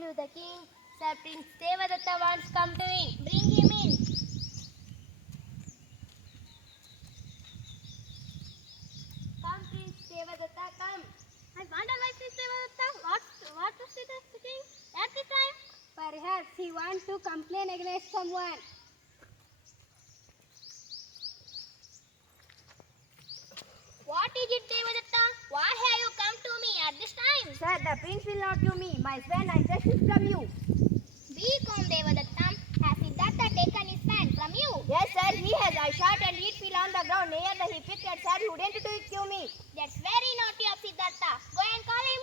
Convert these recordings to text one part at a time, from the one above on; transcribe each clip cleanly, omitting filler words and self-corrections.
live the king. Sir, Prince Devadatta wants to come to in. Bring him in. Come, Prince Devadatta, come. I wonder why Prince Devadatta, what was it sitting at the time? Perhaps he wants to complain against someone. What is it, Devadatta? Why have you come to me at this time? Sir, the prince will not give me my swan I just from you. Be calm, Devadatta. Has Siddhartha taken his fan from you? Yes, sir, he has. I shot and it fell on the ground near the hip. Sir, he wouldn't do it to me. That's very naughty of Siddhartha. Go and call him.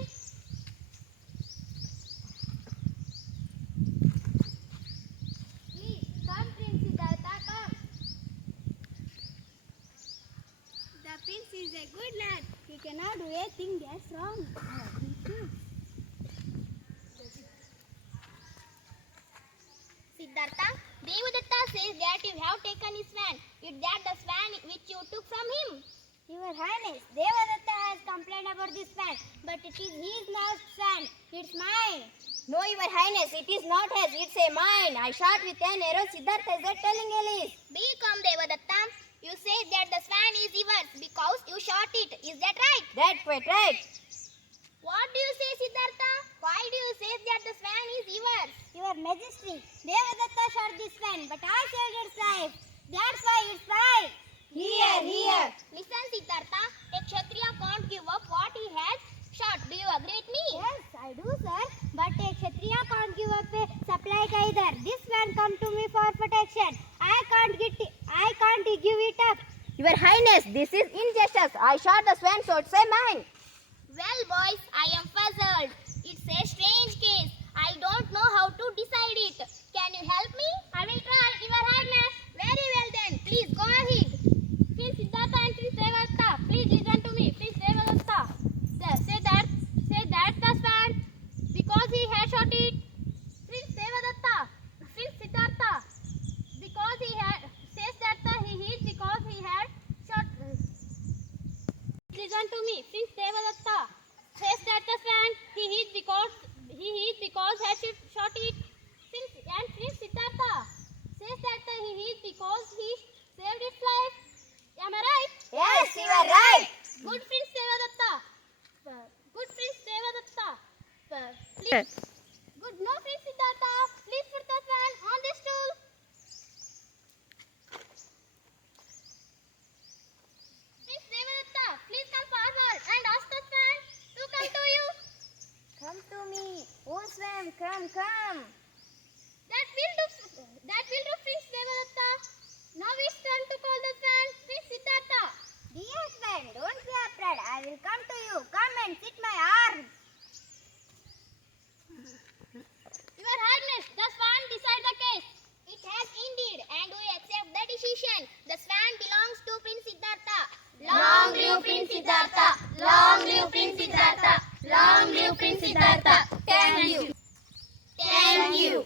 Please, come, Prince Siddhartha, come. The prince is a good lad. He cannot do a thing that's wrong. Siddhartha, Devadatta says that you have taken his swan. Is that the swan which you took from him? Your Highness, Devadatta has complained about this swan, but it is his now swan. It's mine. No, Your Highness, it is not his. It's a mine. I shot with an arrow. Siddhartha is telling Alice. Be calm, Devadatta. You say that the swan is yours because you shot it. Is that right? That's quite right. What do you say, Siddhartha? Why do you say that the swan is yours? Your Majesty, Devadatta shot this swan, but I saved its life. That's why it's mine. Here. Listen, Siddhartha. A Kshatriya can't give up what he has shot. Do you agree with me? Yes, I do, sir. But a Kshatriya can't give up a supply either. This swan come to me for protection. I can't give it up. Your Highness, this is injustice. I shot the swan, so it's mine. Well, boys, I am puzzled. It's a strange case. I don't know how to decide it. Can you help me? I will try, Your Highness. Very well then. Please go ahead. Prince Siddhartha and Prince Devadatta, please listen to me. Prince Devadatta, say that the swan because he had shot it. Prince Devadatta, Prince Siddhartha, because he had says that he hit because he had shot. Listen to me. Prince Devadatta says that the swan he hit because he shot it. And Prince Siddhartha says that he hit because he saved its life. Am I right? Yes, you are right. Good Prince Devadatta. Good Prince Devadatta. Please. Good. No, Prince Siddhartha. Please put the swan on the stool. Prince Devadatta, please come forward and ask the swan to come to you. Come to me. Oh, swan, come. That will do, Prince Devadatta. Now it's time to call the swan, Prince Siddhartha. Dear swan, don't be afraid. I will come to you. Come and sit my arms. Your Highness, the swan decides the case. It has indeed, and we accept the decision. The swan belongs to Prince Siddhartha. Long live Prince Siddhartha. Long live Prince Siddhartha. Long live Prince Siddhartha. Thank you.